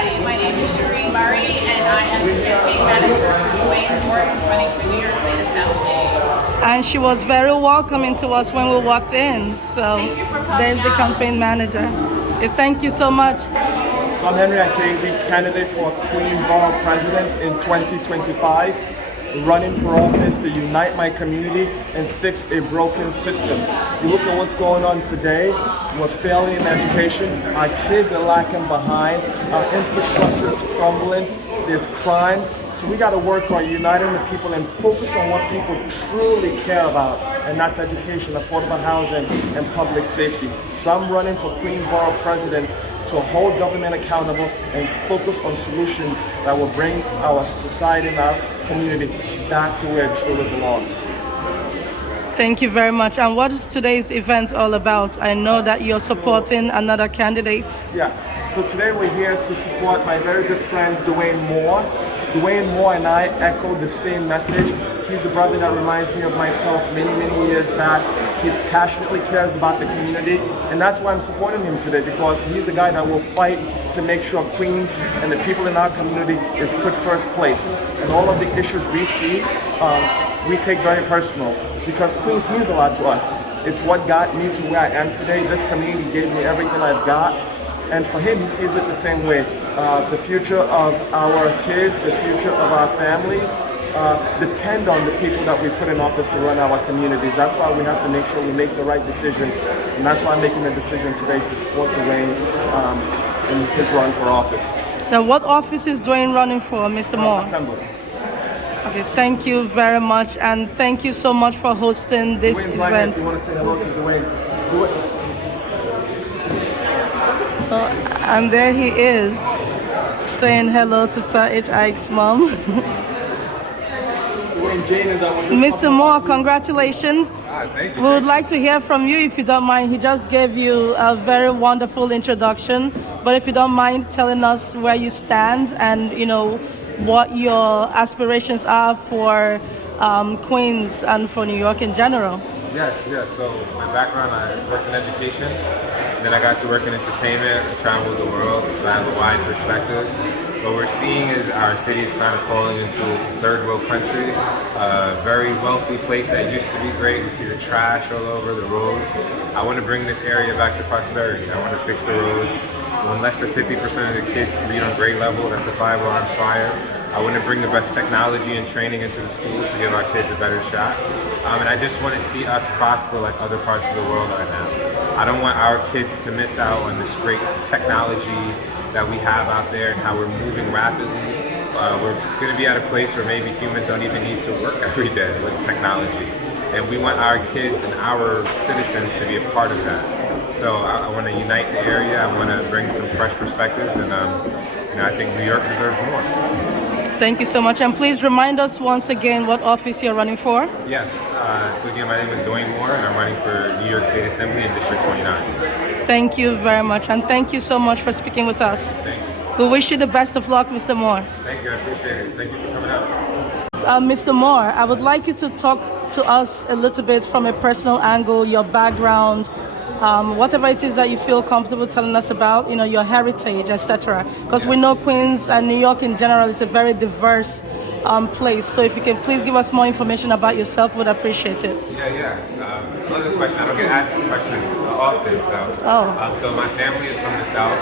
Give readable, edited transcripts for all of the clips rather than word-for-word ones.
Hi, my name is Sheree Murray, and I am the campaign manager for Dwayne Moore, who's running for New York State Assembly. And she was very welcoming to us when we walked in. So Thank you for coming there's the out. campaign manager. Okay, thank you so much. So I'm Henry Akezi, candidate for Queensborough President in 2025, running for office to unite my community and fix a broken system. You look at what's going on today, we're failing in education, our kids are lacking behind, our infrastructure is crumbling, there's crime. So we got to work on uniting the people and focus on what people truly care about, and that's education, affordable housing, and public safety. So I'm running for Queensborough President to hold government accountable and focus on solutions that will bring our society and our community back to where it truly belongs. Thank you very much. And what is today's event all about? I know that you're supporting another candidate. Yes, so today we're here to support my very good friend Dwayne Moore. Dwayne Moore and I echo the same message. He's the brother that reminds me of myself many, many years back. He passionately cares about the community, and that's why I'm supporting him today, because he's the guy that will fight to make sure Queens and the people in our community is put first place. And all of the issues we see, we take very personal, because Queens means a lot to us. It's what got me to where I am today. This community gave me everything I've got. And for him, he sees it the same way. The future of our kids, the future of our families, depend on the people that we put in office to run our communities. That's why we have to make sure we make the right decision. And that's why I'm making the decision today to support Dwayne in his run for office. Now, what office is Dwayne running for, Mr. Moore? Assembly. Okay, thank you very much, and thank you so much for hosting this Dwayne's right here. event. If you want to say hello to Dwayne, do it. And there he is, saying hello to Sir H. Ike's mom. Dwayne, Jane is our Mr. Moore, congratulations. Thank you. We would like to hear from you if you don't mind. He just gave you a very wonderful introduction, but if you don't mind telling us where you stand and what your aspirations are for Queens and for New York in general. Yes. So my background, I worked in education, and then I got to work in entertainment. I traveled the world, so I have a wide perspective. What we're seeing is our city is kind of falling into a third world country, a very wealthy place that used to be great. You see the trash all over the roads. I want to bring this area back to prosperity. I want to fix the roads. When less than 50% of the kids read on grade level, that's a 5-alarm fire. I want to bring the best technology and training into the schools to give our kids a better shot. And I just want to see us prosper like other parts of the world are now. I don't want our kids to miss out on this great technology that we have out there and how we're moving rapidly. We're going to be at a place where maybe humans don't even need to work every day with technology. And we want our kids and our citizens to be a part of that. So I want to unite the area. I want to bring some fresh perspectives, and I think New York deserves more. Thank you so much. And please remind us once again what office you're running for. Yes. So again, my name is Dwayne Moore, and I'm running for New York State Assembly in District 29. Thank you very much. And thank you so much for speaking with us. Thank you. We wish you the best of luck, Mr. Moore. Thank you. I appreciate it. Thank you for coming out. Mr. Moore, I would like you to talk to us a little bit from a personal angle, your background, whatever it is that you feel comfortable telling us about, your heritage, etc. Because we know Queens and New York in general is a very diverse place. So if you can please give us more information about yourself, we'd appreciate it. Yeah. I love this question. I don't get asked this question often. So my family is from the South,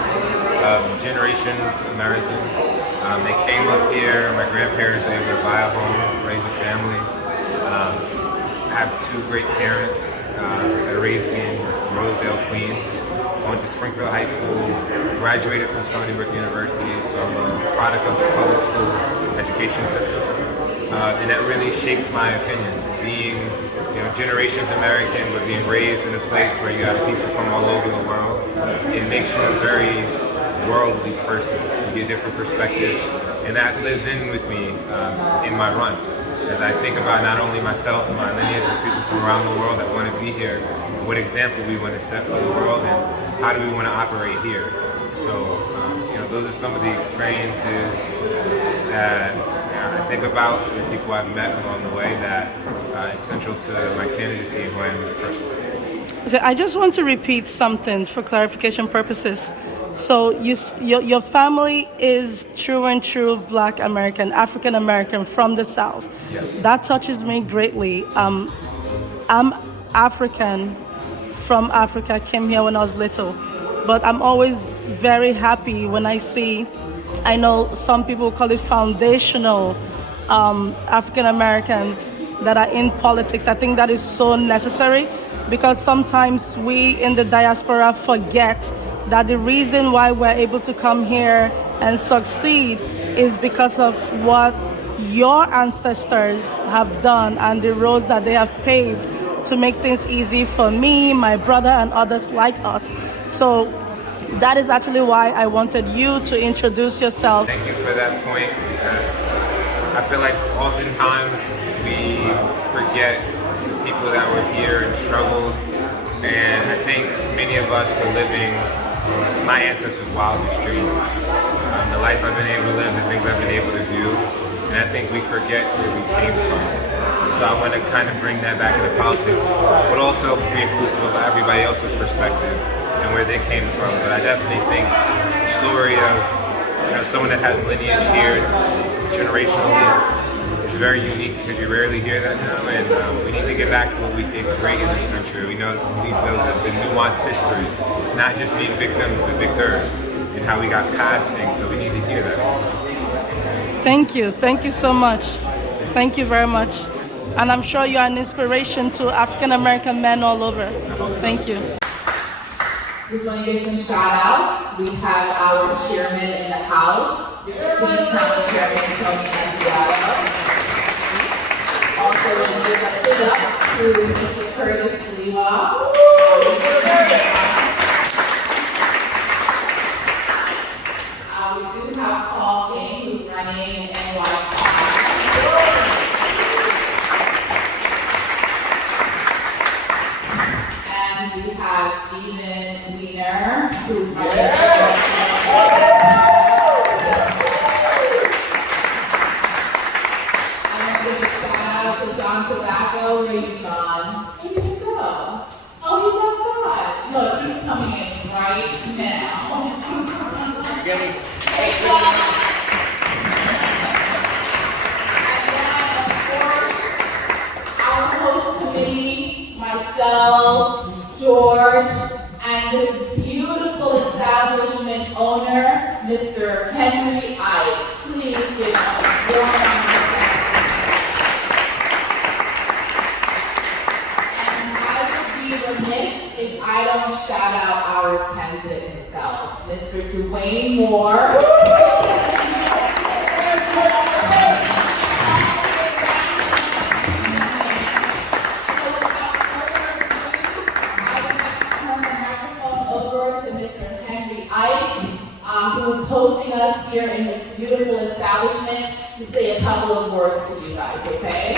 generations American. They came up here. My grandparents were able to buy a home, raise a family. I have 2 great parents that raised me in Rosedale, Queens. I went to Springfield High School, graduated from Stony Brook University, so I'm a product of the public school education system. And that really shapes my opinion. Being generations American, but being raised in a place where you have people from all over the world, it makes you a very worldly person. You get different perspectives, and that lives in with me in my run. As I think about not only myself and my lineage, but people from around the world that want to be here, what example we want to set for the world, and how do we want to operate here. So, those are some of the experiences that I think about, the people I've met along the way that are essential to my candidacy and who I am as a person. So I just want to repeat something for clarification purposes. So your family is true and true Black American, African American from the South. Yeah. That touches me greatly. I'm African from Africa, came here when I was little, but I'm always very happy when I see, I know some people call it foundational African Americans that are in politics. I think that is so necessary because sometimes we in the diaspora forget that the reason why we're able to come here and succeed is because of what your ancestors have done and the roads that they have paved to make things easy for me, my brother, and others like us. So that is actually why I wanted you to introduce yourself. Thank you for that point, because I feel like oftentimes we forget the people that were here and struggled, and I think many of us are living my ancestors' wildest dreams. The life I've been able to live, the things I've been able to do, and I think we forget where we came from. So I want to kind of bring that back into politics, but also be inclusive of everybody else's perspective and where they came from. But I definitely think the story of someone that has lineage here generationally is very unique, because you rarely hear that now, and we need to get back to what we did great in this country. We need to know the nuanced history, not just being victims, but victors, and how we got past things. So we need to hear that. Thank you so much. Thank you very much. And I'm sure you are an inspiration to African American men all over. Thank you. Just want to give some shout outs. We have our chairman in the house, Queens County Chairman Tony Nunziato. Also want to give a big up to Mr. Curtis Sliwa. We do have Paul King, who's running NY5. And we have Stephen Wiener, who's running I'm going to give a shout out to John Tobacco. Where are you, John? Where did you go? Oh, he's outside. Look, he's coming in right now. Hey, John. Our host committee, myself, George, and this beautiful establishment owner, Mr. Henry Ike. Please give a warm round of applause. And I would be remiss if I don't shout out our candidate himself, Mr. Dwayne Moore. Who's hosting us here in this beautiful establishment to say a couple of words to you guys, okay?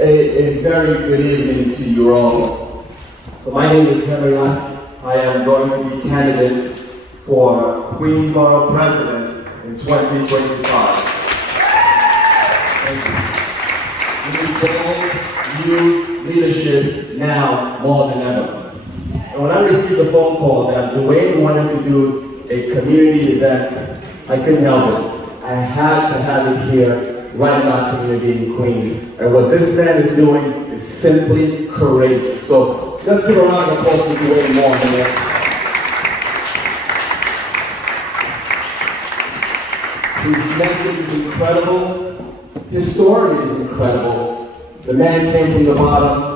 A very good evening to you all. So my name is Henry Ike. I am going to be candidate for Queensborough President in 2025. We need bold, new leadership now more than ever. And when I received the phone call that Dwayne wanted to do a community event, I couldn't help it. I had to have it here, right in our community in Queens. And what this man is doing is simply courageous. So let's give a round of applause to Dwayne Moore. His message is incredible. His story is incredible. The man came from the bottom,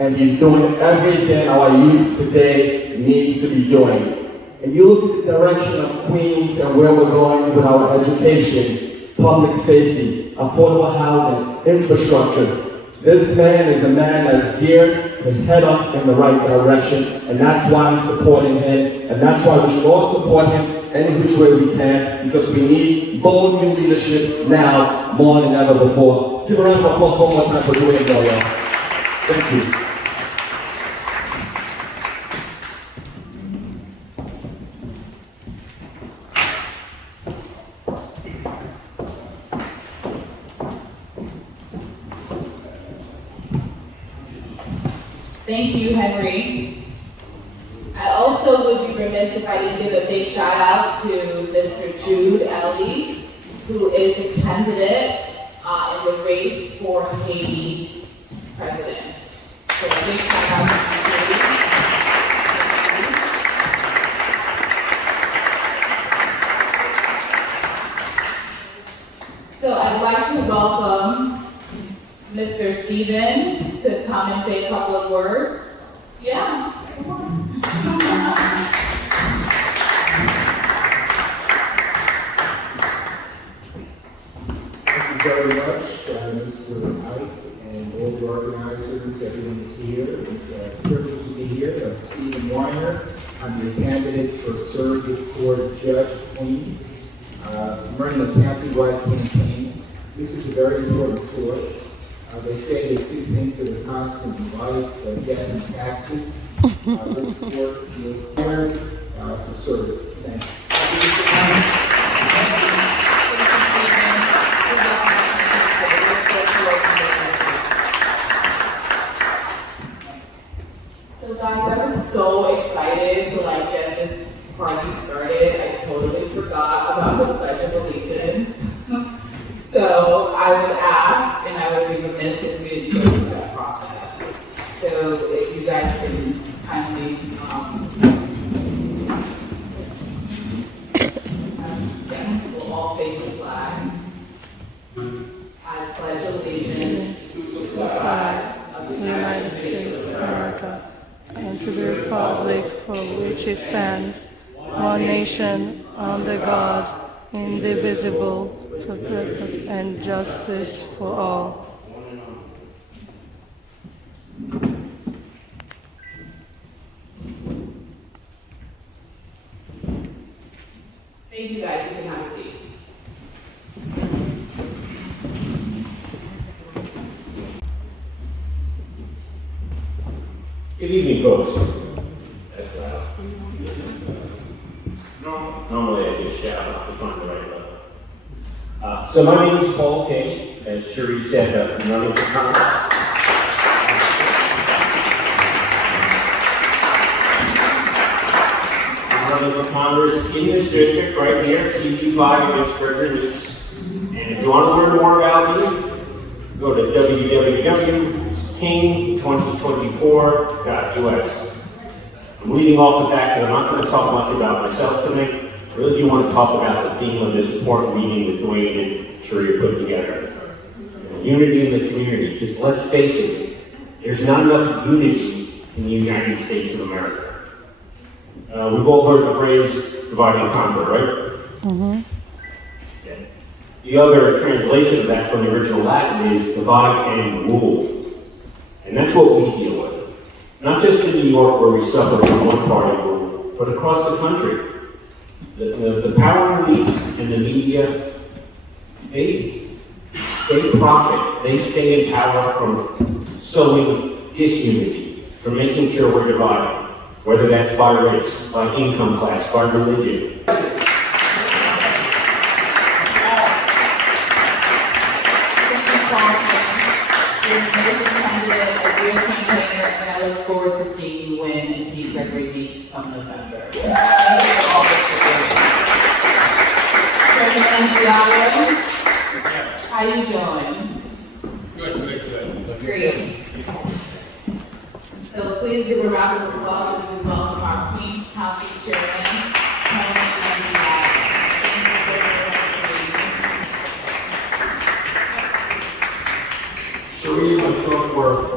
and he's doing everything our youth today needs to be doing. And you look at the direction of Queens and where we're going with our education, public safety, affordable housing, infrastructure. This man is the man that's geared to head us in the right direction, and that's why I'm supporting him, and that's why we should all support him any which way we can, because we need bold new leadership now more than ever before. Give a round of applause one more time for doing it, y'all. Thank you. Thank you, Henry. I also would be remiss if I didn't give a big shout out to Mr. Jude Ellie, who is a candidate in the race for Haiti's president. So a big shout out to Jude. So I'd like to welcome Mr. Stephen to come and say a couple of words. Yeah. Thank you very much, Mr. Ike, and all the organizers, everyone is here. It's a privilege to be here. I'm Stephen Weiner. I'm the candidate for Surrogate Court Judge Queens. I'm running a countywide campaign. This is a very important court. They say there are two things that are constant in life, debt and taxes. This court is here for surrogate. Thank you. So guys, I was so excited to get this party started. I totally forgot about the Pledge of Allegiance. So I would ask, and I would be remiss if we didn't go through that process. So if you guys can kindly, yes, we'll all face the flag. I pledge allegiance to the flag of the United States of America, and to the republic for which it stands, one nation, under God, indivisible, with liberty and justice for all. Thank you guys, you can have a seat. Good evening, folks. That's loud. Normally I just shout out to find the right level. So my name is Paul Case. As Cherie said, I'm running for Congress. I'm running for Congress in this district right here, CD5 against Gregory Leeds. And if you want to learn more about me, go to www.king2024.us. I'm reading off the back, and I'm not going to talk much about myself tonight. I really do want to talk about the theme of this important meeting that Dwayne and Cherie put together. Unity in the community. Because let's face it, there's not enough unity in the United States of America. We've all heard the phrase divide and conquer, right? Mm-hmm. Okay. The other translation of that from the original Latin is divide and rule. And that's what we deal with. Not just in New York where we suffer from one party rule, but across the country. The power elites and the media, they profit. They stay in power from sowing disunity, from making sure we're divided, whether that's by race, by income class, by religion. And I look forward to seeing you win and beat Gregory Leeds come November. Thank you for all that you're doing. Chairman Nunziato, how you doing? Good. Great. So please give a round of applause as we welcome our Queens County Chairman, Tony Nunziato. Thank you so much. Cherie and myself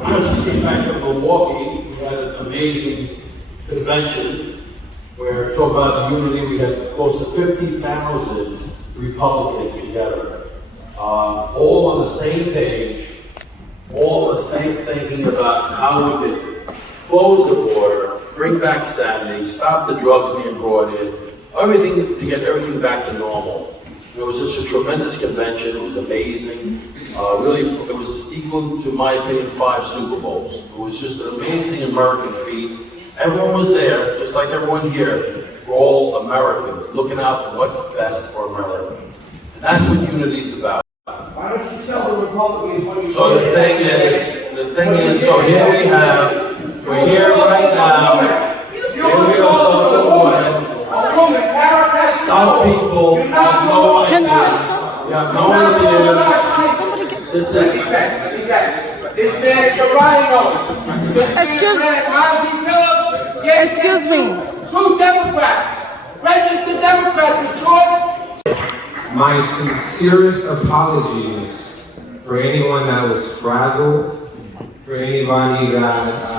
just came back from Milwaukee. We had an amazing convention where, talk about unity, we had close to 50,000 Republicans together, all on the same page, all the same thinking about how we could close the border, bring back sanity, stop the drugs being brought in, everything to get everything back to normal. It was just a tremendous convention. It was amazing. Really, it was equal to my opinion 5 Super Bowls. It was just an amazing American feat. Everyone was there, just like everyone here. We're all Americans, looking out for what's best for America. And that's what unity is about. Why don't you tell the Republicans what you So the thing is, so here we have We're here right now, and we are so important. Some people have no idea. You have no idea. This is. This man is a rhino. Excuse me. Excuse me. Two Democrats. Registered Democrats, George. My sincerest apologies for anyone that was frazzled, for anybody that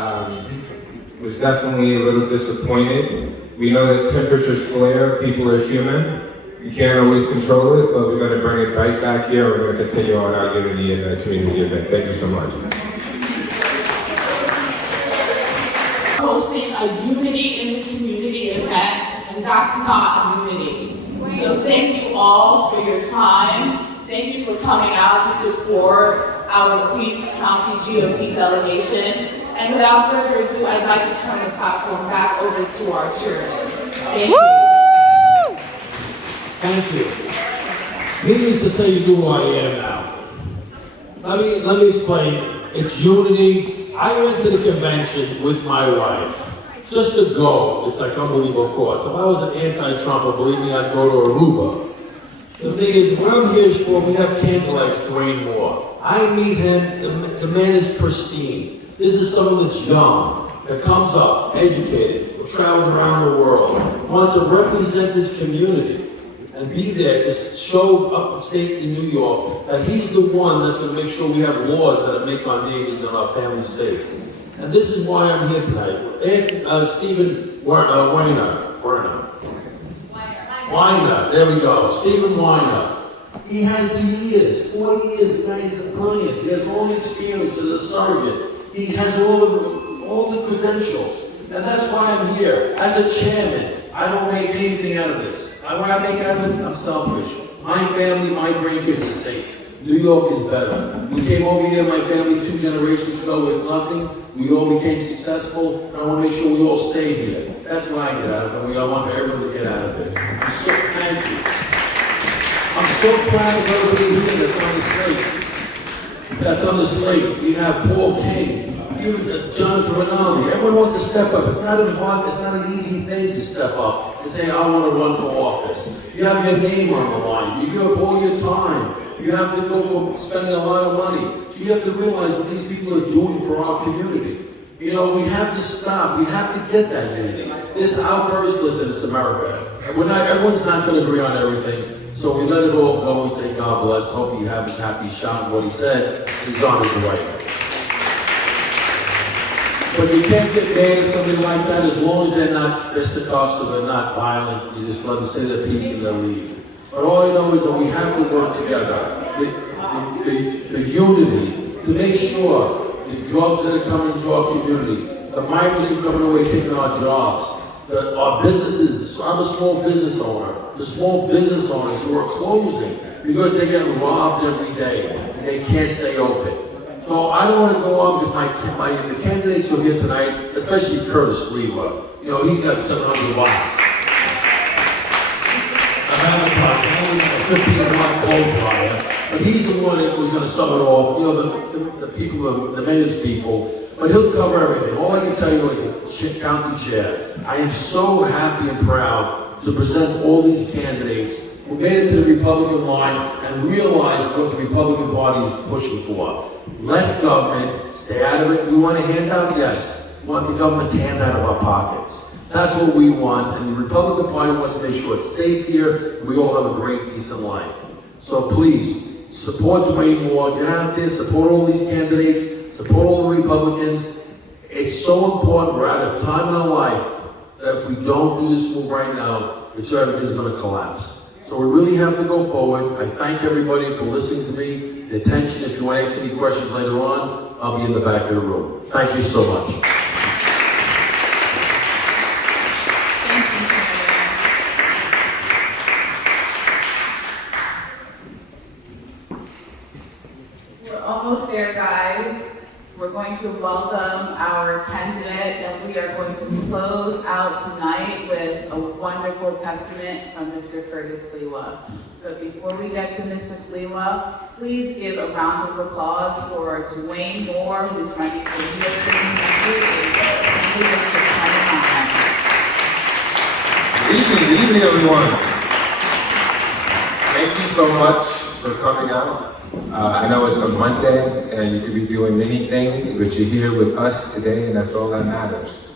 was definitely a little disappointed. We know that temperatures flare, people are human. You can't always control it, but we're going to bring it right back here. We're going to continue on our unity and community event. Thank you so much. Hosting a unity in the community event, and that's not unity. So thank you all for your time. Thank you for coming out to support our Queens County GOP delegation. And without further ado, I'd like to turn the platform back over to our chairman. Thank you. Thank you. Needless to say, you know who I am now. Let me explain. It's unity. I went to the convention with my wife. Just to go, it's like unbelievable cost. If I was an anti-Trumper, believe me, I'd go to Aruba. The thing is, what I'm here is for, we have candlelights, Dwayne Moore. I meet him, the man is pristine. This is someone that's young, that comes up, educated, traveled around the world, wants to represent his community and be there to show upstate in New York that he's the one that's going to make sure we have laws that make our neighbors and our families safe. And this is why I'm here tonight. Stephen Weiner, there we go. Stephen Weiner. He has the years, 40 years, the guy's brilliant. He has all the experience as a surrogate. He has all the credentials. And that's why I'm here. As a chairman, I don't make anything out of this. What I make out of it, I'm selfish. My family, my grandkids are safe. New York is better. We came over here, my family, 2 generations ago with nothing. We all became successful, and I want to make sure we all stay here. That's what I get out of it. I want everyone to get out of it. Thank you. I'm so proud of everybody here that's on the slate. We have Paul King, Jonathan Rinaldi. Everyone wants to step up. It's not an easy thing to step up and say, I want to run for office. You have your name on the line. You give up all your time. You have to go for spending a lot of money. So you have to realize what these people are doing for our community. You know, we have to stop. We have to get that unity. This outburst, listen, it's America. Everyone's not going to agree on everything. So we let it all go and say, God bless. Hope he had his happy shot in what he said. He's on his way. But you can't get mad at something like that as long as they're not fisticuffs or they're not violent. You just let them say their piece and they'll leave. But all I know is that we have to work together. The unity to make sure the drugs that are coming into our community, the migrants who are coming away taking our jobs, our businesses. I'm a small business owner. The small business owners who are closing because they're getting robbed every day and they can't stay open. So I don't want to go on because the candidates who are here tonight, especially Curtis Lewa, you know, he's got 700 watts. I'm a 15-watt blow dryer, but he's the one that was going to sum it all. You know, the people, the mayor's people, but he'll cover everything. All I can tell you is county chair. I am so happy and proud to present all these candidates who made it to the Republican line and realized what the Republican Party is pushing for. Less government, stay out of it. We want a handout? Yes. We want the government's hand out of our pockets. That's what we want, and the Republican Party wants to make sure it's safe here, and we all have a great, decent life. So please, support Dwayne Moore, get out there, support all these candidates, support all the Republicans. It's so important. We're at a time in our life that if we don't do this move right now, everything's going to collapse. So we really have to go forward. I thank everybody for listening to me, the attention. If you want to ask any questions later on, I'll be in the back of the room. Thank you so much. We're almost there, guys. We're going to to welcome our candidate, and we are going to close out tonight with a wonderful testament from Mr. Curtis Sliwa. But before we get to Mr. Sliwa, please give a round of applause for Dwayne Moore, who's running for New York City Assembly District 29. Good evening, everyone. Thank you so much for coming out. I know it's a Monday and you could be doing many things, but you're here with us today and that's all that matters.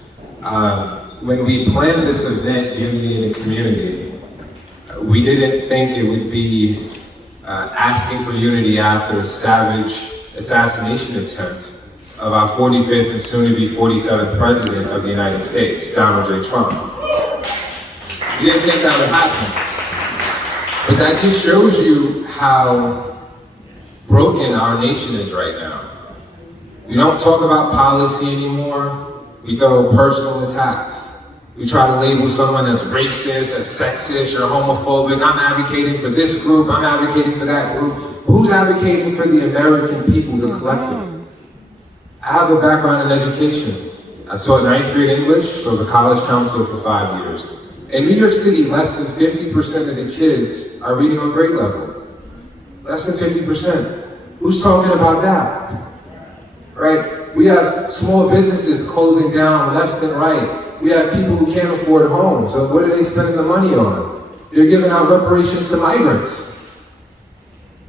When we planned this event, Unity in the Community, we didn't think it would be asking for unity after a savage assassination attempt of our 45th and soon to be 47th President of the United States, Donald J. Trump. We didn't think that would happen. But that just shows you how broken our nation is right now. We don't talk about policy anymore. We throw personal attacks. We try to label someone as racist, as sexist, or homophobic. I'm advocating for this group, I'm advocating for that group. Who's advocating for the American people, the collective? I have a background in education. I taught 9th grade English, so I was a college counselor for 5 years. In New York City, less than 50% of the kids are reading on grade level. Less than 50%. Who's talking about that? Right? We have small businesses closing down left and right. We have people who can't afford homes. So what are they spending the money on? They're giving out reparations to migrants.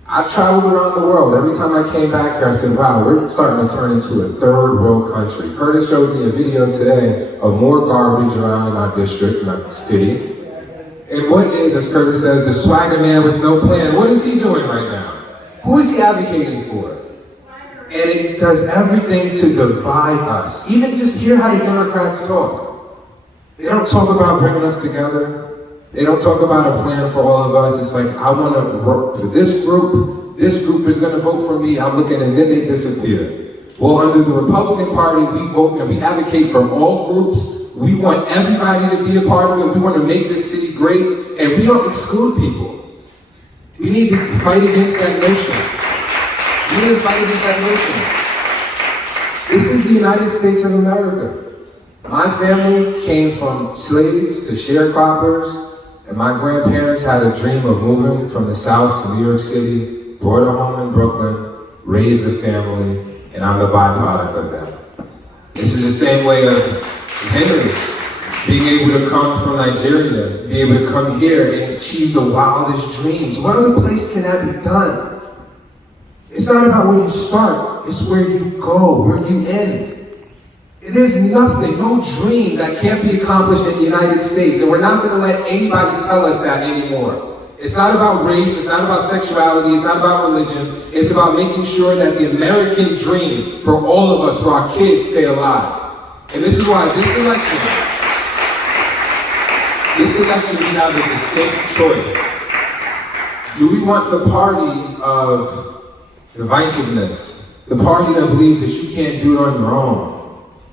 I've traveled around the world. Every time I came back here, I said, wow, we're starting to turn into a third world country. Curtis showed me a video today of more garbage around in our district, in our city. And what is, as Curtis says, the swagger man with no plan? What is he doing right now? Who is he advocating for? And it does everything to divide us. Even just hear how the Democrats talk. They don't talk about bringing us together. They don't talk about a plan for all of us. It's like, I want to work for this group. This group is going to vote for me. I'm looking, and then they disappear. Well, under the Republican Party, we vote and we advocate for all groups. We want everybody to be a part of it. We want to make this city great, and we don't exclude people. We need to fight against that notion. We need to fight against that notion. This is the United States of America. My family came from slaves to sharecroppers, and my grandparents had a dream of moving from the South to New York City, brought a home in Brooklyn, raised a family, and I'm the byproduct of that. This is the same way of Henry, being able to come from Nigeria, be able to come here and achieve the wildest dreams. What other place can that be done? It's not about where you start, it's where you go, where you end. There's nothing, no dream that can't be accomplished in the United States, and we're not going to let anybody tell us that anymore. It's not about race, it's not about sexuality, it's not about religion. It's about making sure that the American dream for all of us, for our kids, stay alive. And this is why this election, we have a distinct choice. Do we want the party of divisiveness, the party that believes that you can't do it on your own,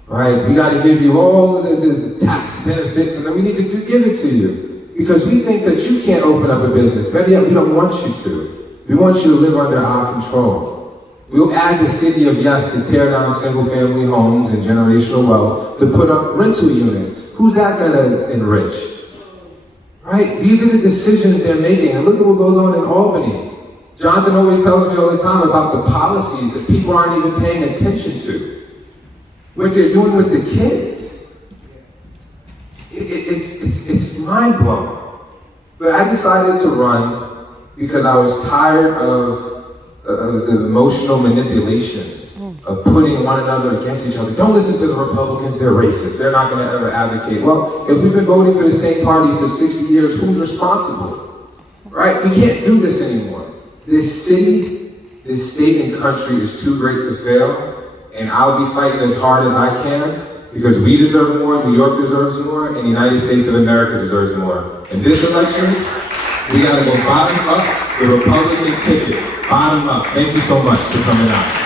right? We got to give you all the tax benefits, and then we need to give it to you because we think that you can't open up a business. Better yet, we don't want you to. We want you to live under our control. We'll add the city of yes to tear down single-family homes and generational wealth to put up rental units. Who's that going to enrich? Right? These are the decisions they're making. And look at what goes on in Albany. Jonathan always tells me all the time about the policies that people aren't even paying attention to. What they're doing with the kids. It's mind-blowing. But I decided to run because I was tired of the emotional manipulation of putting one another against each other. Don't listen to the Republicans, they're racist. They're not going to ever advocate. Well, if we've been voting for the same party for 60 years, who's responsible? Right? We can't do this anymore. This city, this state and country is too great to fail, and I'll be fighting as hard as I can because we deserve more, New York deserves more, and the United States of America deserves more. In this election, we got to go bottom up, the Republican ticket, bottom up. Thank you so much for coming out.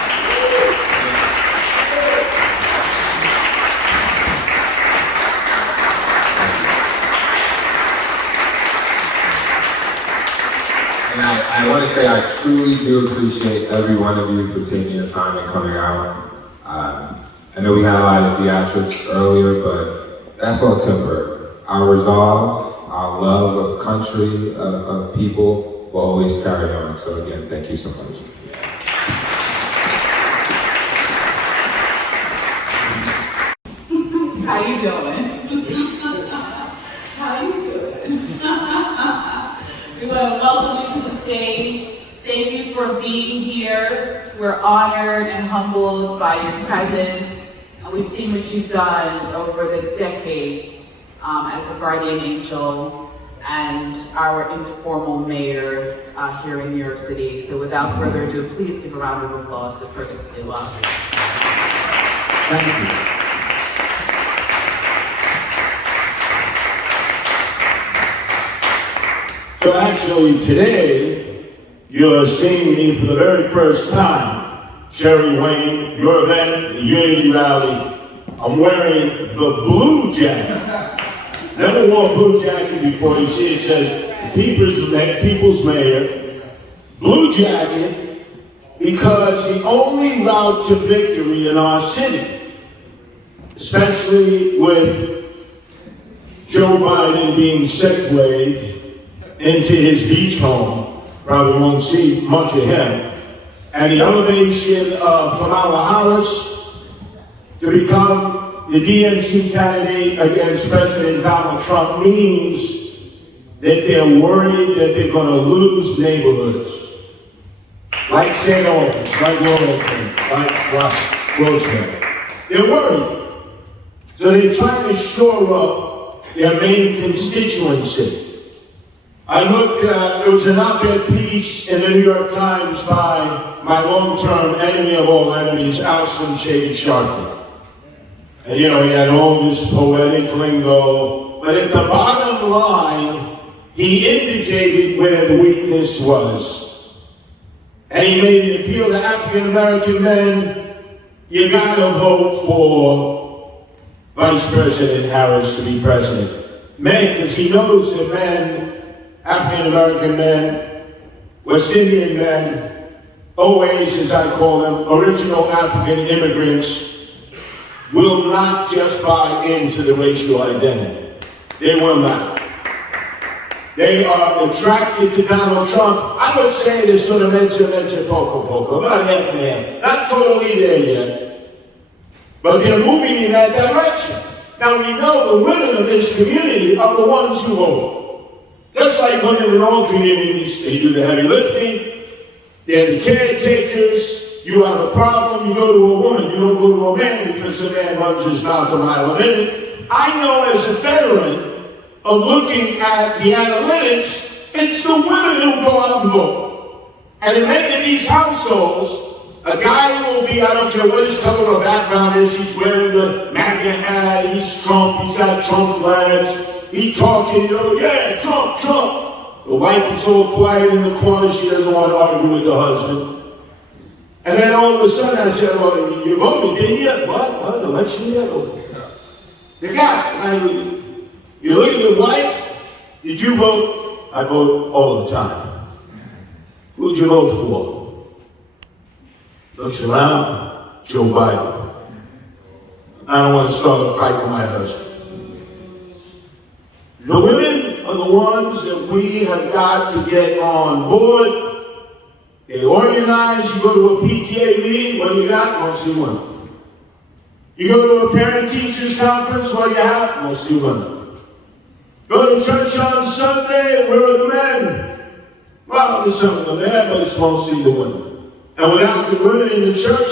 And I want to say I truly do appreciate every one of you for taking the time and coming out. I know we had a lot of theatrics earlier, but that's all temporary. Our resolve, our love of country, of people will always carry on. So again, thank you so much. How you doing? How you doing? We want to welcome you to the stage. Thank you for being here. We're honored and humbled by your presence. And we've seen what you've done over the decades as a guardian angel and our informal mayor here in New York City. So without further ado, please give a round of applause to Curtis Lewa. Thank you. So actually today, you're seeing me for the very first time. Sherry Wayne, your event, the Unity Rally. I'm wearing the blue jacket. Never wore a blue jacket before. You see it says People's Mayor. Blue jacket because the only route to victory in our city, especially with Joe Biden being segued into his beach home, probably won't see much of him, and the elevation of Kamala Harris to become the DNC candidate against President Donald Trump means that they're worried that they're going to lose neighborhoods. Like St. Albans, like Wilmington, like Roosevelt. They're worried. So they're trying to shore up their main constituency. I looked, there was an op-ed piece in the New York Times by my long-term enemy of all enemies, Alson Shady Sharkey. And you know, he had all this poetic lingo, but at the bottom line, he indicated where the weakness was. And he made an appeal to African-American men, you gotta vote for Vice President Harris to be president. Men, because he knows that men, African-American men, West Indian men, OAs as I call them, original African immigrants, will not just buy into the racial identity. They will not. They are attracted to Donald Trump. I would say there's sort of poco, about half and half. Not totally there yet, but they're moving in that direction. Now we know the women of this community are the ones who vote. Just like women in all communities, they do the heavy lifting, they're the caretakers. You have a problem, you go to a woman, you don't go to a man because the man runs his mouth a mile a minute. I know as a veteran of looking at the analytics, it's the women who go out and vote. And in many of these households, a guy will be, I don't care what his color or background is, he's wearing the MAGA hat, he's Trump, he's got Trump flags. He talking, you know, yeah, Trump, Trump. The wife is all quiet in the corner. She doesn't want to argue with the husband. And then all of a sudden I said, well, you voted, didn't you? What? Election yet? The guy, you look at your wife, did you vote? I vote all the time. Who'd you vote for? Looks around, Joe Biden. I don't want to start a fight with my husband. The women are the ones that we have got to get on board. They organize, you go to a PTA meeting, what do you got? Mostly women. You go to a parent-teachers conference, what do you have? Mostly women. Go to church on Sunday, where are the men? Well, there's some of them there, but it's mostly the women. And without the women in the church,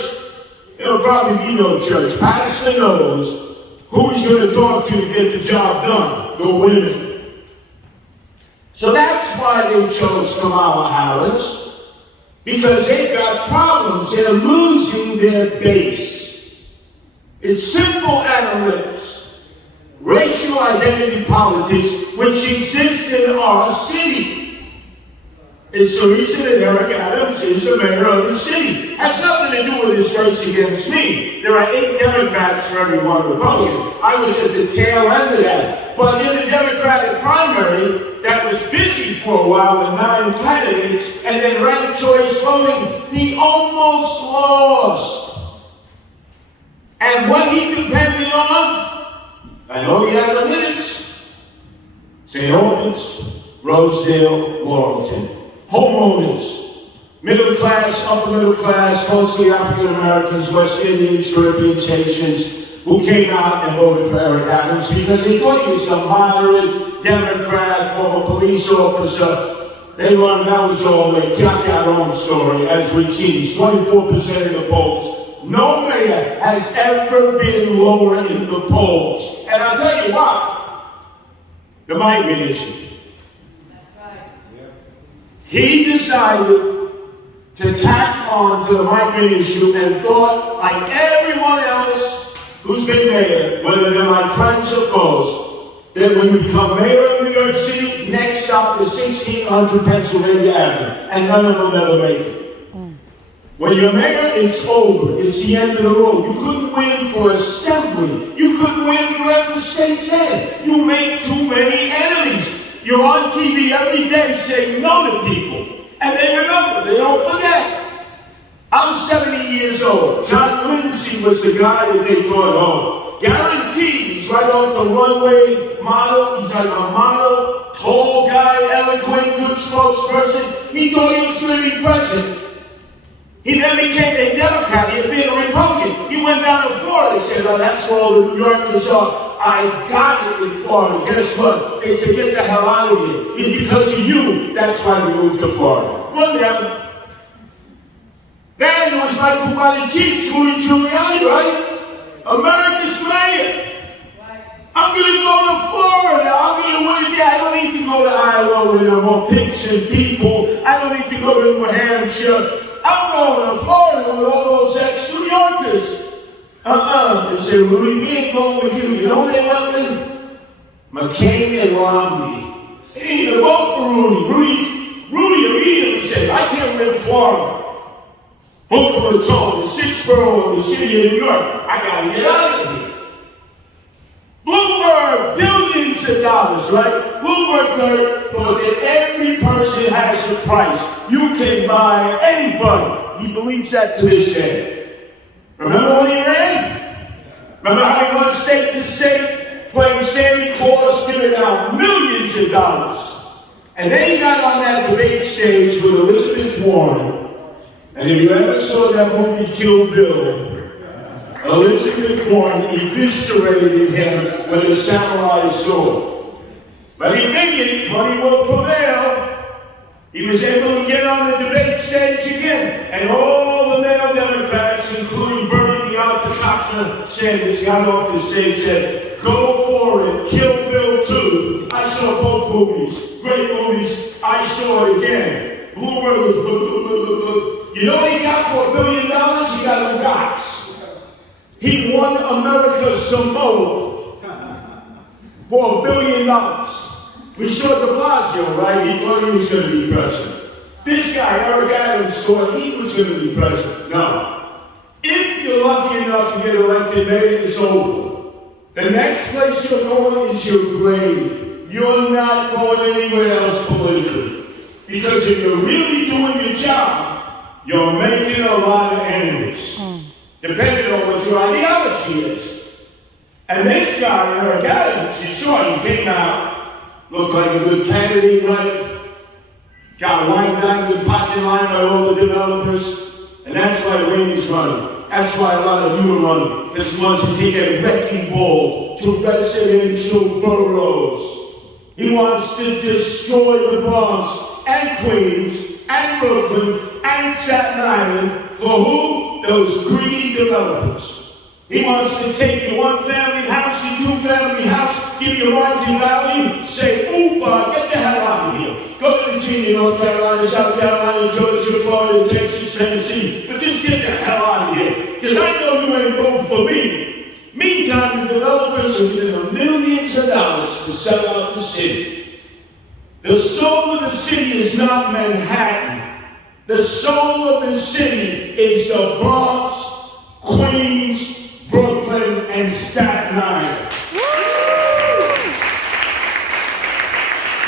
there'll probably be no church. Pastor knows who he's going to talk to get the job done. The women. So that's why they chose Kamala Harris, because they've got problems. They're losing their base. It's simple analytics, racial identity politics, which exists in our city. It's the reason that Eric Adams is the mayor of the city. Has nothing to do with his race against me. There are 8 Democrats for every 1 Republican. I was at the tail end of that. But in the Democratic primary, that was busy for a while with 9 candidates, and then ranked choice voting, he almost lost. And what he depended on, I know the analytics, St. Albans, Rosedale, Laurelton. Homeowners, middle class, upper middle class, mostly African Americans, West Indians, Caribbeans, Haitians, who came out and voted for Eric Adams because they thought he was some moderate Democrat, former police officer. They learned that was all a Kyak story, as we've seen. He's 24% in the polls. No mayor has ever been lower in the polls. And I'll tell you why. The migrant issue. He decided to tack on to the migrant issue and thought, like everyone else who's been mayor, whether they're my friends or foes, that when you become mayor of New York City, next stop is 1600 Pennsylvania Avenue, and none of them ever make it. When you're mayor, it's over. It's the end of the road. You couldn't win for assembly. You couldn't win to run for state senate. You make too many enemies. You're on TV every day saying no to people. And they remember, they don't forget. I'm 70 years old. John Lindsay was the guy that they thought, oh, guaranteed, he's right off the runway model. He's like a model, tall guy, eloquent, good spokesperson. He thought he was going to be president. He then became a Democrat. He had been a Republican. He went down to Florida and said, oh, that's where all the New Yorkers are. I got it in Florida. Guess what? They said, get the hell out of here. It's because of you. That's why we moved to Florida. Well, yeah. Then it was like who by the cheeks, Rudy Giuliani, right? America's mayor. I'm going to go to Florida. I'm going to win again. I don't need to go to Iowa where there are more pigs and people. I don't need to go to New Hampshire. I'm going to Florida with all those ex-New Yorkers. They said, Rudy, we ain't going with you. You know what they went with? McCain and Romney. They didn't even vote for Rudy. Rudy immediately said, I can't win Florida. Boca Raton, the sixth borough of the city of New York. I got to get out of here. Bloomberg, billions of dollars, right? Bloomberg thought that every person has a price. You can buy anybody. He believes that to this day. Remember when he ran? Remember how he went state to state, playing Santa Claus, giving out millions of dollars. And then he got on that debate stage with Elizabeth Warren. And if you ever saw that movie, Kill Bill, Elizabeth Warren eviscerated him with a samurai sword. But he figured money will prevail. He was able to get on the debate stage again. And all the male Democrats, including Bernie the Alcatraz Sanders, got off the stage and said, go for it, Kill Bill 2. I saw both movies, great movies. I saw it again. Bloomberg was You know what he got for $1 billion? He got a Gox. He won America's Samoa for $1 billion. We saw de Blasio, right? He thought he was going to be president. This guy, Eric Adams, thought he was going to be president. No. If you're lucky enough to get elected, mayor, it's over. The next place you're going is your grave. You're not going anywhere else politically. Because if you're really doing your job, you're making a lot of enemies. Depending on what your ideology is. And this guy, Eric Adams, you saw he came out. Looked like a good candidate, right? Got lined down, good pocket line by all the developers. And that's why Wayne is running. That's why a lot of you are running. Because he wants to take a wrecking ball to residential boroughs. He wants to destroy the Bronx and Queens and Brooklyn and Staten Island for who? Those greedy developers. He wants to take your one-family house, your two-family house, give you a market value, say, oofa, get the hell out of here. Go to Virginia, North Carolina, South Carolina, Georgia, Florida, Texas, Tennessee, but just get the hell out of here. Because I know you ain't voting for me. Meantime, the developers are giving them millions of dollars to sell out the city. The soul of the city is not Manhattan. The soul of the city is the Bronx, Queens, Brooklyn, and Staten Island.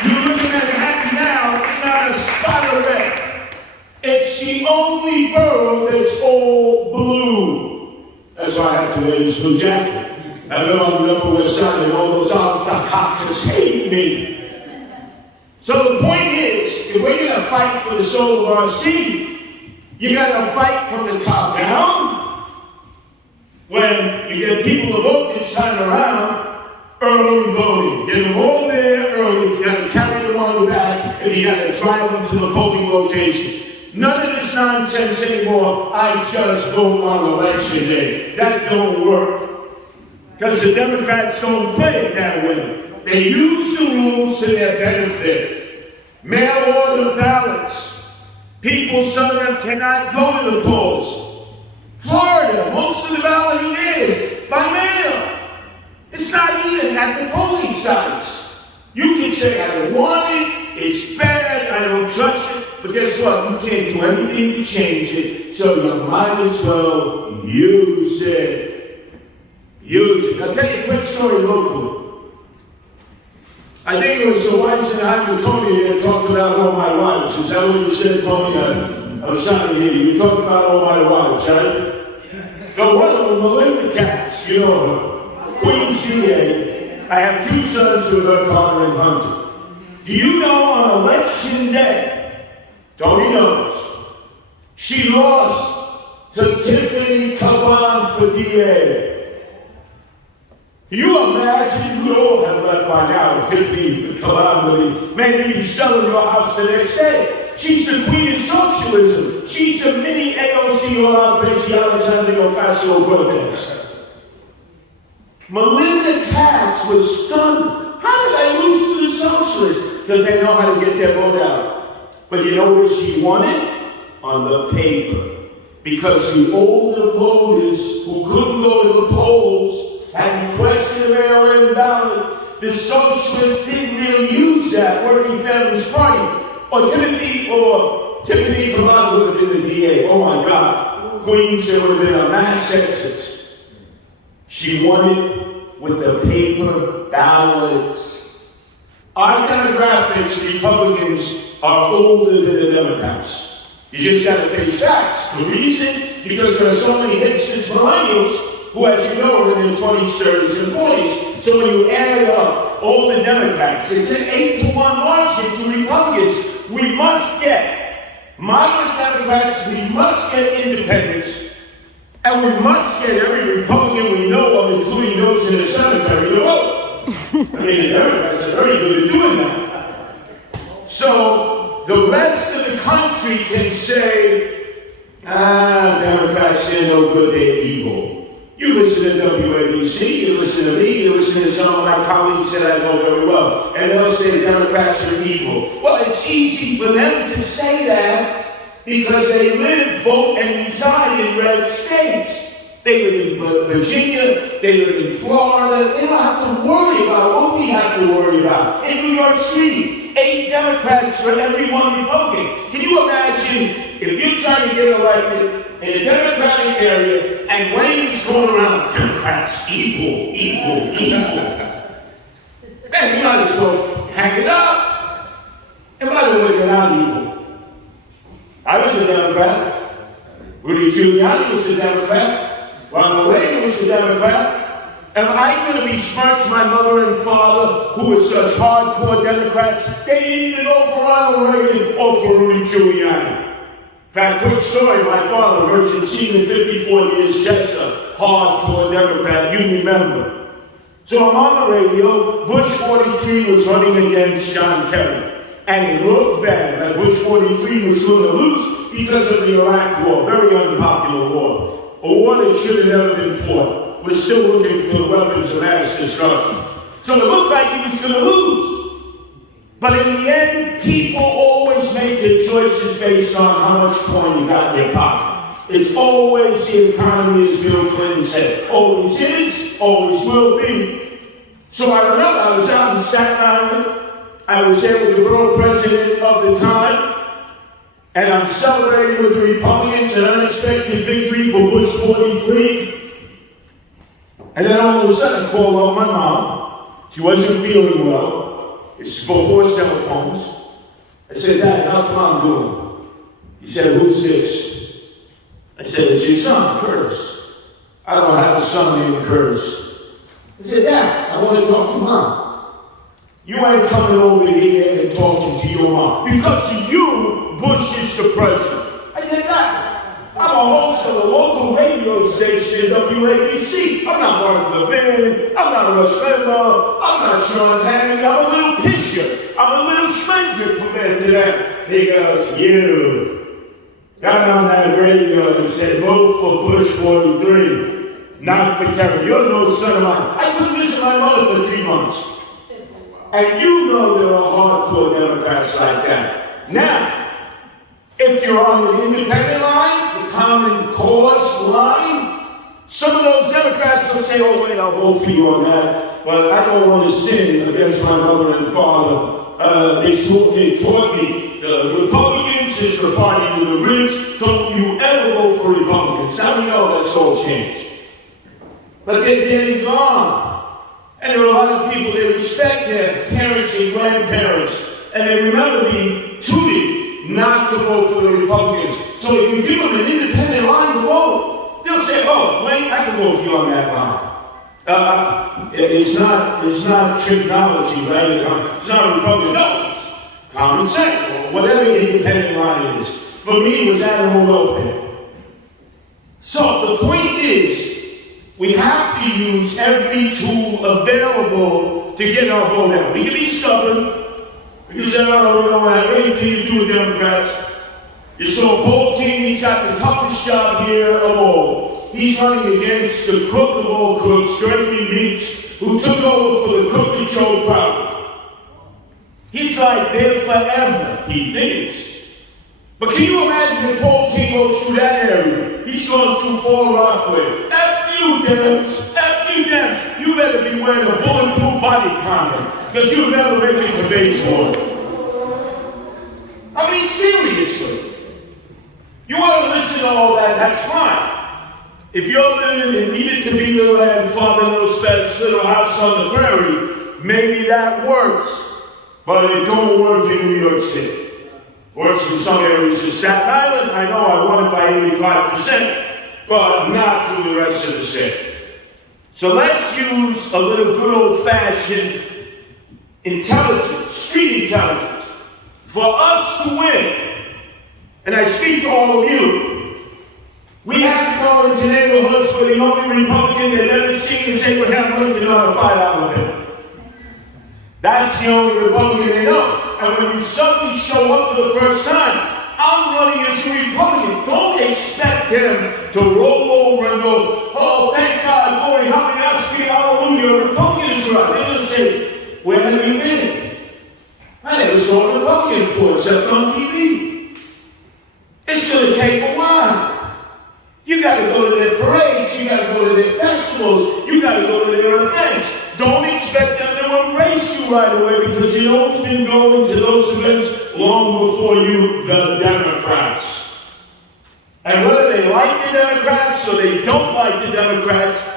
You look at Manhattan now, it's not a spot of red. It's the only borough that's all blue. That's why I have to wear this new jacket. I live on the Upper West Side and all those cockers hate me. So the point is, if we're going to fight for the soul of our city, you got to fight from the top down. When you get people to vote this time around, early voting. Get them all there early. If you got to carry them on your back, if you got to drive them to the polling location. None of this nonsense anymore. I just vote on election day. That don't work. Because the Democrats don't play it that way. They use the rules to their benefit. Mail order ballots. People, some of them cannot go to the polls. Florida, most of the balloting is by mail. It's not even at the polling sites. You can say, I don't want it, it's bad, I don't trust it, but guess what? You can't do anything to change it, so you might as well use it. Use it. I'll tell you a quick story locally. I think it was the wives and I with Tony that talked about all my wives. Is that what you said, Tony? I was trying to hear you. You talked about all my wives, right? So one of them, Melinda Katz, you know her, Queen GA. I have two sons with her, Carter and Hunter. Do you know on election day, Tony knows, she lost to Tiffany Caban for DA. Can you imagine who all have left by now if Tiffany Caban maybe be selling your house the next day? She's the queen of socialism. She's the mini AOC all out crazy Alexandria Ocasio-Cortez. Melinda Katz was stunned. How did I lose to the socialists? Because they know how to get their vote out. But you know where she won it? On the paper. Because the older voters who couldn't go to the polls had requested a mail-in ballot. The socialists didn't really use that Working Families Party. Or Tiffany Caban would have been the DA. Oh my God. Queens, there would have been a mass exodus. She won it with the paper ballots. Our demographics, Republicans, are older than the Democrats. You just have to face facts. The reason? Because there are so many hipsters, millennials, who, as you know, are in their 20s, 30s, and 40s. So when you add up all the Democrats, it's an 8-1 margin to Republicans. We must get moderate Democrats, we must get independents, and we must get every Republican we know of, including those in the cemetery, to vote. I mean, the Democrats are very good at doing that. So the rest of the country can say, Democrats, they're no good, they're evil. You listen to WABC, you listen to me, you listen to some of my colleagues that I know very well, and they'll say Democrats are evil. Well, it's easy for them to say that because they live, vote, and reside in red states. They live in Virginia, they live in Florida. They don't have to worry about what we have to worry about. In New York City, 8 Democrats for every 1 Republican. Can you imagine if you're trying to get elected in a Democratic area and Wayne is going around, Democrats, evil, evil, evil. Man, you might as well hang it up. And by the way, they're not evil. I was a Democrat. Rudy Giuliani was a Democrat. Ronald Reagan was a Democrat. Am I going to besmirch my mother and father, who were such hardcore Democrats? They didn't even vote for Ronald Reagan or for Rudy Giuliani. In fact, quick story, my father, Merchant Seaman, 54 years, Chester, hardcore Democrat, you remember. So I'm on the radio, Bush 43 was running against John Kerry. And it looked bad that Bush 43 was going to lose because of the Iraq War, very unpopular war. A war that should have never been fought. We're still looking for weapons of mass destruction. So it looked like he was going to lose. But in the end, people always make their choices based on how much coin you got in your pocket. It's always the economy, as Bill Clinton said. Always is, always will be. So I remember I was out in Staten Island. I was there with the borough president of the time. And I'm celebrating with the Republicans an unexpected victory for Bush 43. And then all of a sudden I called up my mom. She wasn't feeling well. It's before cell phones. I said, Dad, how's Mom doing? He said, who's this? I said, it's your son, Curtis. I don't have a son named Curtis. I said, Dad, I want to talk to Mom. You ain't coming over here and talking to your mom. Because of you, Bush is the president. I said, Dad, I'm a host of a local radio station, WABC. I'm not Mark Levin. I'm not Rush Limbaugh. I'm not Sean Hannity. I'm a little pitcher. I'm a little stranger compared to that. He goes, you got on that radio and said, vote for Bush 43, not for Kerry. You're no son of mine. I couldn't visit my mother for 3 months. And you know there are hardcore Democrats like that. Now, if you're on the independent line, the common cause line, some of those Democrats will say, oh, wait, I'll vote for you on that, but I don't want to sin against my mother and father. They taught me, Republicans is the party of the rich. Don't you ever vote for Republicans. Now we know that's all changed. But they're getting gone. And there are a lot of people, they respect their parents and grandparents, and they remember being tutored not to vote for the Republicans. So if you give them an independent line to vote, they'll say, oh, wait, I can vote for you on that line. It's not technology, right? It's not a Republican. No, it's common sense, or whatever independent line it is. For me, it was animal welfare. So the point is, we have to use every tool available to get our vote out. We can be stubborn. We can say, oh, we don't have anything to do with Democrats. You saw Paul King, he's got the toughest job here of all. He's running against the crook of all crooks, Gregory Meeks, who took over for the Crook Control crowd. He's like there forever, he thinks. But can you imagine if Paul King goes through that area? He's going through Fort Rockaway. F you, Dems. F you, Dems. You better be wearing a bulletproof body condom, because you'll never make it to baseball. I mean, seriously. You want to listen to all that, that's fine. If you're living in Leave It to Beaver Land, Father Knows Best, Little House on the Prairie, maybe that works, but it don't work in New York City. Works in some areas of Staten Island. I know I won it by 85%, but not through the rest of the state. So let's use a little good old-fashioned intelligence, street intelligence, for us to win. And I speak to all of you. We have to go into neighborhoods where the only Republican they've ever seen is Abraham Lincoln on a $5 bill. That's the only Republican they know. And when you suddenly show up for the first time, I'm running as a Republican. Don't expect them to roll over and go, oh, thank God, glory, hallelujah, hallelujah, Republicans are out. They're going to say, where have you been? I never saw a Republican before, except on TV. It's going to take a while. You got to go to their parades, you got to go to their festivals, you got to go to their events. Don't expect them to embrace you right away, because you know who's been going to those events long before you, the Democrats. And whether they like the Democrats or they don't like the Democrats,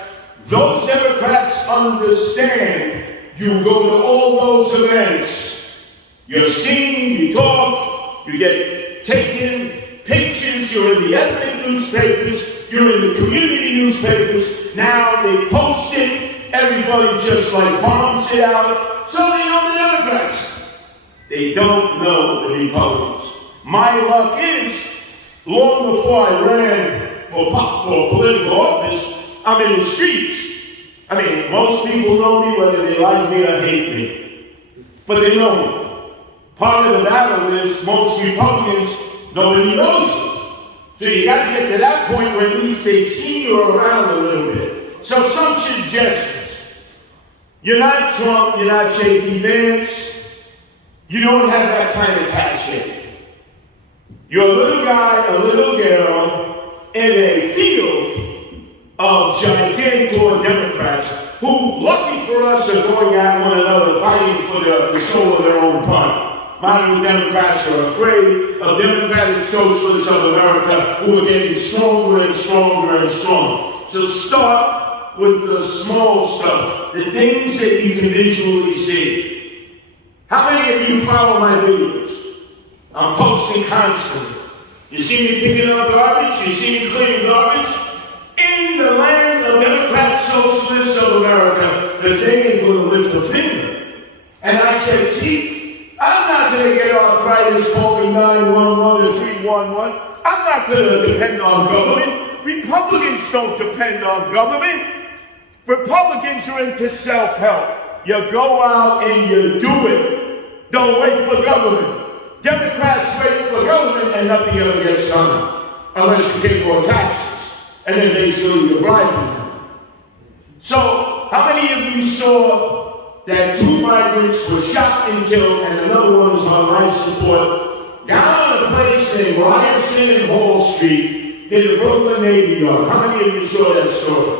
those Democrats understand you go to all those events. You're seen, you talk, you get taken pictures, you're in the ethnic newspapers, you're in the community newspapers. Now they post it. Everybody just like bombs it out. So they know the Democrats. They don't know the Republicans. My luck is, long before I ran for political office, I'm in the streets. I mean, most people know me whether they like me or hate me. But they know me. Part of the battle is most Republicans, nobody knows them. So you got to get to that point where at least they see you around a little bit. So some suggestions. You're not Trump, you're not J.D. Vance. You don't have that kind of cachet. You're a little guy, a little girl, in a field of gigantor Democrats who, lucky for us, are going at one another, fighting for the soul of their own party. Modern Democrats are afraid of democratic socialists of America who are getting stronger and stronger and stronger. So start with the small stuff, the things that you can visually see. How many of you follow my videos? I'm posting constantly. You see me picking up garbage? You see me cleaning garbage? In the land socialists of America that they ain't going to lift a finger. And I said, gee, I'm not going to get arthritis calling 911 or 311. I'm not going to depend on government. Republicans don't depend on government. Republicans are into self-help. You go out and you do it. Don't wait for government. Democrats wait for government and nothing ever gets done. Unless you pay more taxes. And then basically you're bribing them. So, how many of you saw that 2 migrants were shot and killed and another one was on life support down in a place named Ryerson and Hall Street in the Brooklyn Navy Yard? How many of you saw that story?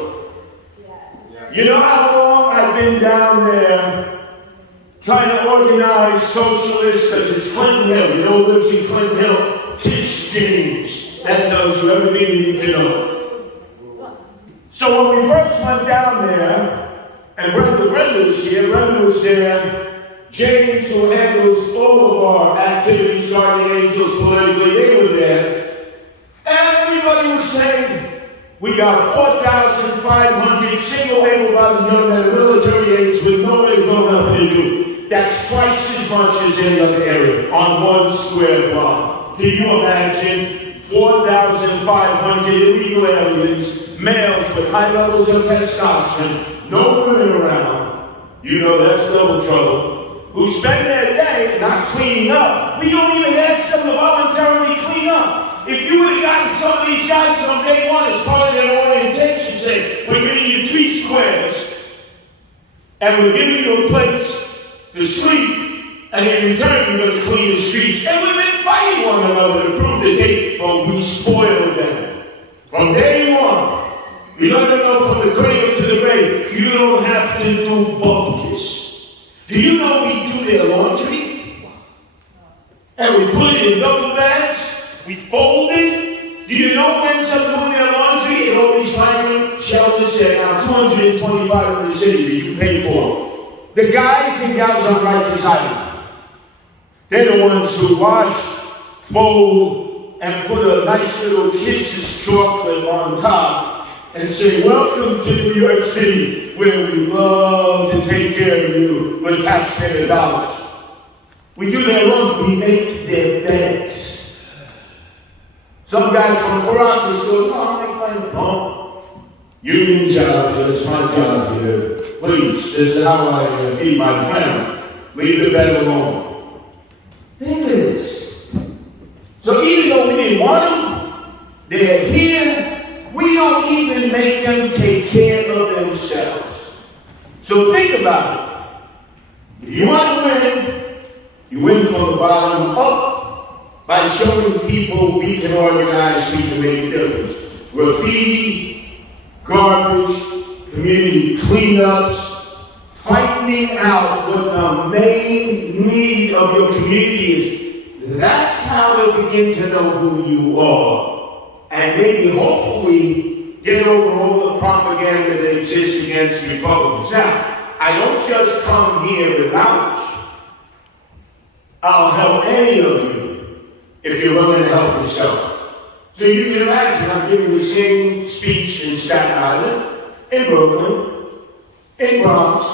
You know how long I've been down there trying to organize socialists, because it's Clinton Hill. You know who lives in Clinton Hill? Tish James. That tells you everything you need to know. So when we first went down there, and Brenda was here, Brenda was there, James, who handles all of our activities, Guardian Angels politically, they were there. And everybody was saying, we got 4,500 single able-bodied young men of military age with no income, nothing to do. That's twice as much as any other area on one square block. Can you imagine 4,500 illegal aliens, males with high levels of testosterone, no women around? You know that's double trouble. Who spend their day not cleaning up. We don't even ask them to voluntarily clean up. If you would have gotten some of these guys from day one as part of their orientation, say, we're giving you 3 squares, and we're giving you a place to sleep, and in return you're going to clean the streets. And we've been fighting one another to prove that we spoiled them. From day one, we let them know from the cradle to the grave, you don't have to do bupkis. Do you know we do their laundry? And we put it in duffel bags? We fold it. Do you know who ends up doing their laundry in all these migrant shelters? There are now 225 in the city that you pay for. The guys and gals on Rikers Island. They're the ones who wash, fold, and put a nice little Kisses chocolate on top and say, welcome to New York City, where we love to take care of you with taxpayer dollars. We do their laundry. We make their beds. Some guy from Caracas goes, no, union job, it's my job here. Please, this is how I feed my family. Leave the bed alone. Think of this. So even though we didn't want them, they're here, we don't even make them take care of themselves. So think about it. If you want to win, you win from the bottom up. By showing people we can organize, we can make a difference. Graffiti, garbage, community cleanups, finding out what the main need of your community is. That's how they'll begin to know who you are. And maybe, hopefully, get over all the propaganda that exists against Republicans. Now, I don't just come here with knowledge. I'll help any of you if you're willing to help yourself. So you can imagine I'm giving the same speech in Staten Island, in Brooklyn, in Bronx,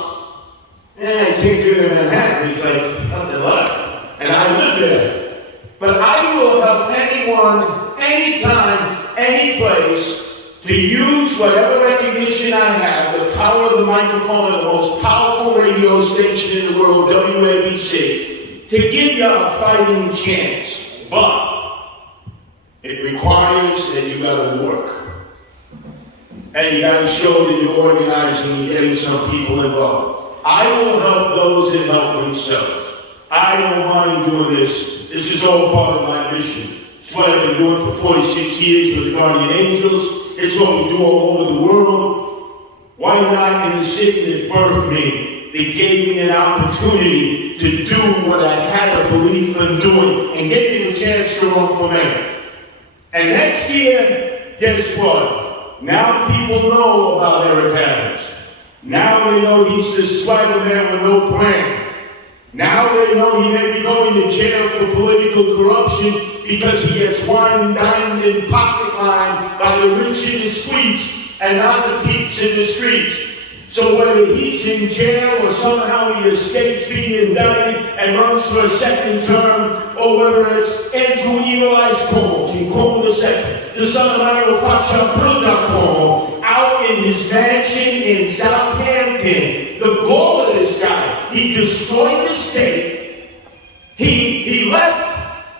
and I can't do it in Manhattan. It's like nothing left. And I live there. But I will help anyone, anytime, any place, to use whatever recognition I have, the power of the microphone of the most powerful radio station in the world, WABC, to give you a fighting chance. But it requires that you gotta work. And you gotta show that you're organizing and getting some people involved. I will help those that help themselves. I don't mind doing this. This is all part of my mission. It's what I've been doing for 46 years with the Guardian Angels. It's what we do all over the world. Why not in the city that birthed me? They gave me an opportunity to do what I had a belief in doing and gave me the chance to run for mayor. And next year, guess what? Now people know about Eric Adams. Now they know he's the swagger man with no plan. Now they know he may be going to jail for political corruption because he gets wine, dined, and pocket lined by the rich and the sweet and not the peeps in the streets. So whether he's in jail or somehow he escapes being indicted and runs for a second term, or whether it's Andrew Evil Eyes Cuomo, King Cuomo II, the son of Mario Faccia Bruta Cuomo, out in his mansion in Southampton. The goal of this guy, he destroyed the state. He left.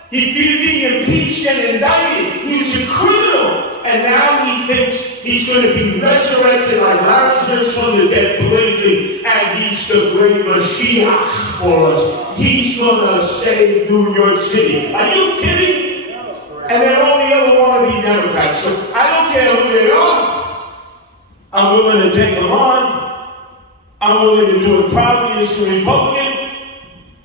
He feared being impeached and indicted. He was a criminal. And now he thinks he's going to be resurrected like Lazarus from the dead politically, and he's the great Mashiach for us. He's going to save New York City. Are you kidding? And then all the other wannabe Democrats. So I don't care who they are. I'm willing to take them on. I'm willing to do it proudly as a Republican.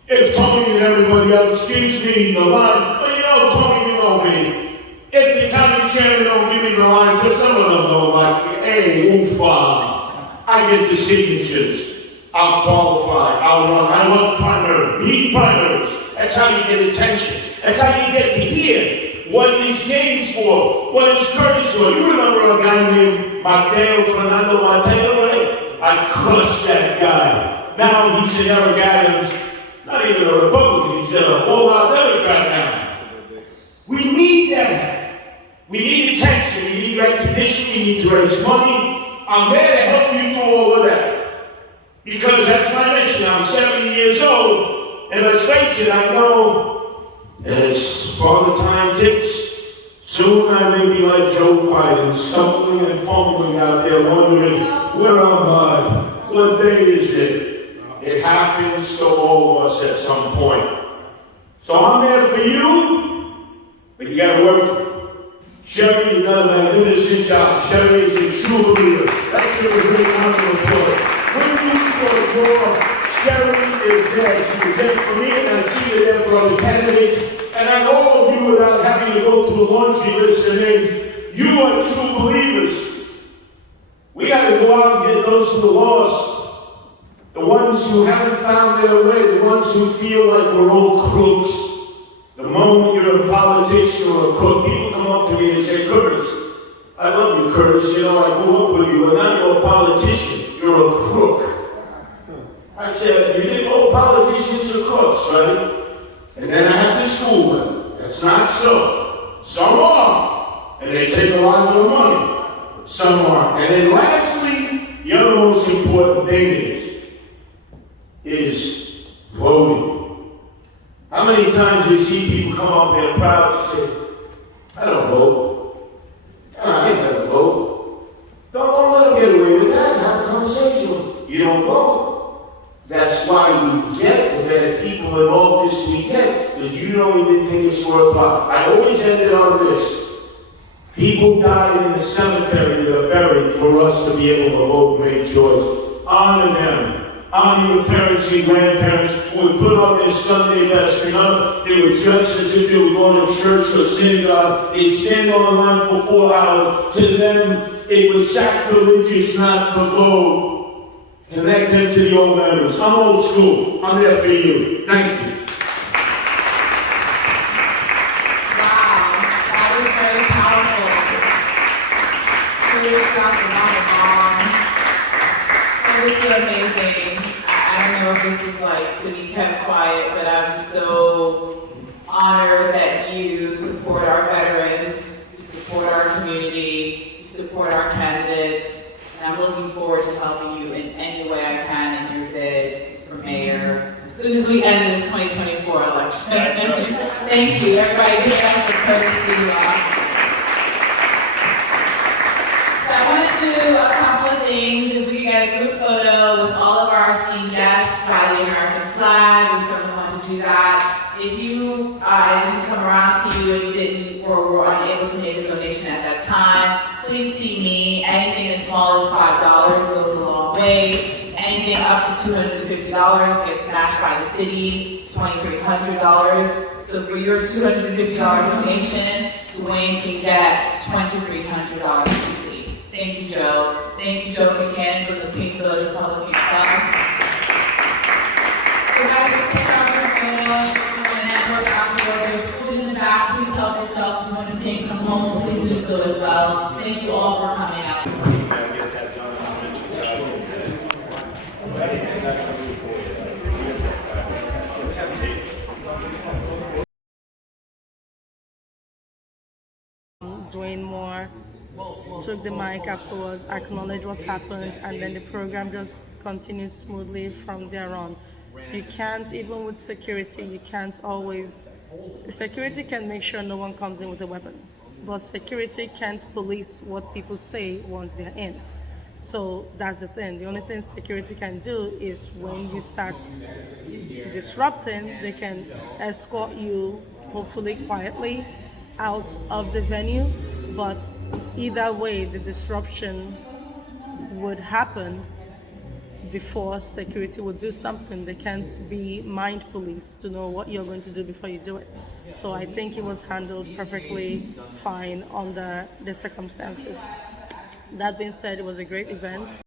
If Tony and everybody else gives me the line, well, you know, Tony, you know me. If the county chairman don't give me the line, because some of them don't like me, hey, oofa, I get the signatures. I'll qualify, I'll run. I love primaries. We need primaries. That's how you get attention. That's how you get to hear what these games for, what it's courtesy for. You remember a guy named Fernando Mateo, right? I crushed that guy. Now he's an Eric Adams. Not even a Republican, he's an all-out Democrat now. We need that. We need attention, we need recognition, we need to raise money. I'm there to help you do all of that. Because that's my mission. I'm 70 years old, and let's face it, I know as Father Time ticks, soon I may be like Joe Biden, stumbling and fumbling out there wondering, where am I? What day is it? It happens to all of us at some point. So I'm there for you, but you gotta work. Sherry, you've done a magnificent job. Sherry is a true leader. Let's give her a great round of applause. When you saw draw, Sherry is there. She was there for me, and I see her there for other candidates. And I know all of you, without having to go through a laundry list of names, you are true believers. We gotta go out and get those who are lost. The ones who haven't found their way, the ones who feel like we're all crooks. The moment you're in politics, you're a crook. People come up to me and say, Curtis, I love you, Curtis. You know, I grew up with you, but now you're a politician. You're a crook. I said, you think all politicians are crooks, right? And then I have to school them. That's not so. Some are. And they take a lot of your money. Some are. And then lastly, the other most important thing is voting. How many times do you see people come up there proud to say, I don't vote. I ain't gonna vote. Don't let them get away with that. Have a conversation with them. You don't vote. That's why we get the bad people in office we get, because you don't even think it's worthwhile. I always ended on this. People died in the cemetery that are buried for us to be able to vote and make choice. Honor them. Honor your parents and grandparents who would put on their Sunday best. Remember, they were dressed as if they were going to church or synagogue. They'd stand online for 4 hours. To them, it was sacrilegious not to vote. Connect them to the old members. I'm old school. I'm there for you. Thank you. Amazing. I don't know if this is like to be kept quiet, but I'm so honored that you support our veterans, you support our community, you support our candidates, and I'm looking forward to helping you in any way I can in your bid for mayor as soon as we end this 2024 election. Thank you. Everybody give it up for courtesy. I want to do a couple of things. If we could get a group photo with all of our esteemed guests by the American flag, we certainly want to do that. If you didn't come around to you and you didn't or were unable to make a donation at that time, please see me. Anything as small as $5 goes a long way. Anything up to $250 gets matched by the city, $2,300. So for your $250 donation, Dwayne can get $2,300 from the city. Thank you, Joe. Thank you, Joe Buchanan from the Pink Village Republican Club. If I could take our photo from the network afterwards, there's food in the back. Please help yourself. If you want to take some home, please do so as well. Thank you all for coming out. Dwayne Moore took the mic afterwards, acknowledged what happened, and then the program just continued smoothly from there on. You can't, even with security, you can't always. Security can make sure no one comes in with a weapon, but security can't police what people say once they're in. So that's the thing. The only thing security can do is when you start disrupting, they can escort you, hopefully quietly, out of the venue. But either way, the disruption would happen before security would do something. They can't be mind police to know what you're going to do before you do it. So I think it was handled perfectly fine under the circumstances. That being said, it was a great event.